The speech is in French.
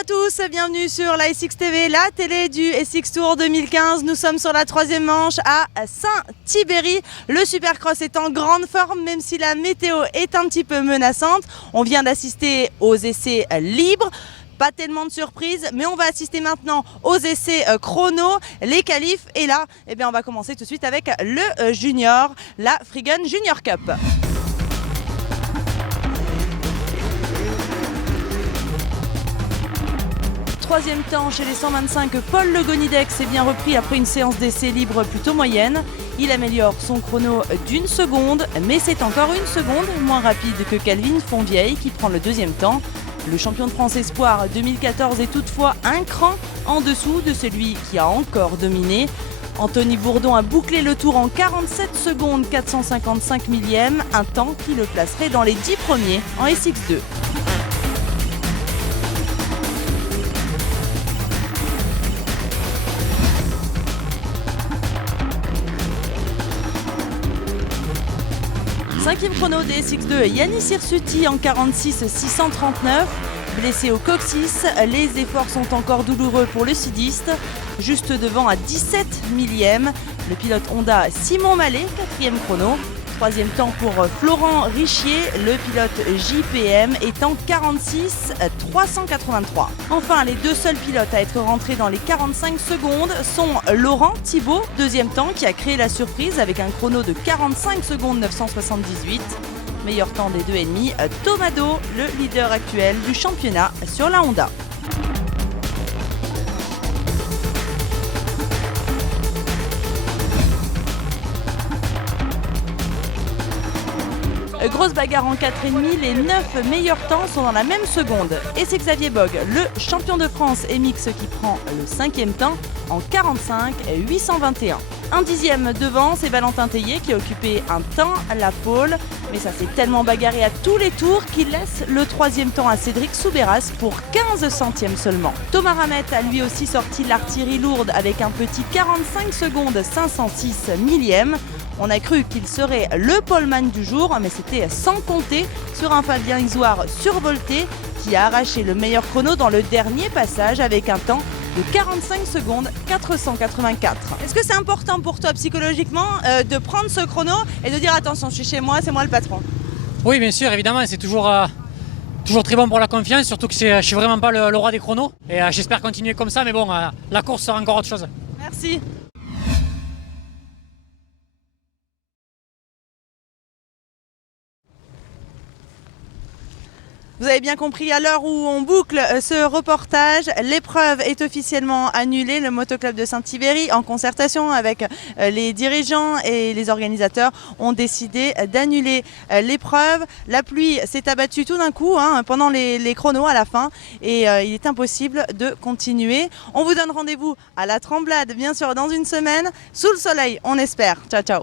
à tous, bienvenue sur la SX TV, la télé du SX Tour 2015. Nous sommes sur la troisième manche à Saint-Thibéry. Le Supercross est en grande forme, même si la météo est un petit peu menaçante. On vient d'assister aux essais libres. Pas tellement de surprises, mais on va assister maintenant aux essais chrono, les qualifs. Et là, on va commencer tout de suite avec le junior, la Freegun Junior Cup. Troisième temps chez les 125, Paul Le Gonidex est bien repris après une séance d'essais libres plutôt moyenne. Il améliore son chrono d'une seconde, mais c'est encore une seconde moins rapide que Calvin Fonvieille qui prend le deuxième temps. Le champion de France Espoir 2014 est toutefois un cran en dessous de celui qui a encore dominé. Anthony Bourdon a bouclé le tour en 47 secondes 455 millièmes, un temps qui le placerait dans les 10 premiers en SX2. Cinquième chrono des SX2, Yanis Hirsuti en 46 639. Blessé au coccyx, les efforts sont encore douloureux pour le sudiste. Juste devant à 17 millièmes, le pilote Honda Simon Mallet, quatrième chrono. Troisième temps pour Florent Richier, le pilote JPM est en 46 383. Enfin, les deux seuls pilotes à être rentrés dans les 45 secondes sont Laurent Thibault, deuxième temps, qui a créé la surprise avec un chrono de 45 secondes 978. Meilleur temps des deux ennemis, Tomado, le leader actuel du championnat sur la Honda. Grosse bagarre en 4,5, les 9 meilleurs temps sont dans la même seconde. Et c'est Xavier Bogue, le champion de France MX qui prend le cinquième temps en 45 821. Un dixième devant, c'est Valentin Tellier qui a occupé un temps à la pole. Mais ça s'est tellement bagarré à tous les tours qu'il laisse le troisième temps à Cédric Soubeyras pour 15 centièmes seulement. Thomas Ramette a lui aussi sorti l'artillerie lourde avec un petit 45 secondes 506 millièmes. On a cru qu'il serait le poleman du jour, mais c'était sans compter sur un Fabien Isoire survolté qui a arraché le meilleur chrono dans le dernier passage avec un temps de 45 secondes 484. Est-ce que c'est important pour toi psychologiquement de prendre ce chrono et de dire attention, je suis chez moi, c'est moi le patron? Oui, bien sûr, évidemment, c'est toujours très bon pour la confiance, surtout que je suis vraiment pas le roi des chronos. Et j'espère continuer comme ça, mais bon, la course sera encore autre chose. Merci. Vous avez bien compris, à l'heure où on boucle ce reportage, l'épreuve est officiellement annulée. Le Motoclub de Saint-Thibéry, en concertation avec les dirigeants et les organisateurs, ont décidé d'annuler l'épreuve. La pluie s'est abattue tout d'un coup pendant les chronos à la fin et il est impossible de continuer. On vous donne rendez-vous à la Tremblade, bien sûr, dans une semaine, sous le soleil, on espère. Ciao, ciao.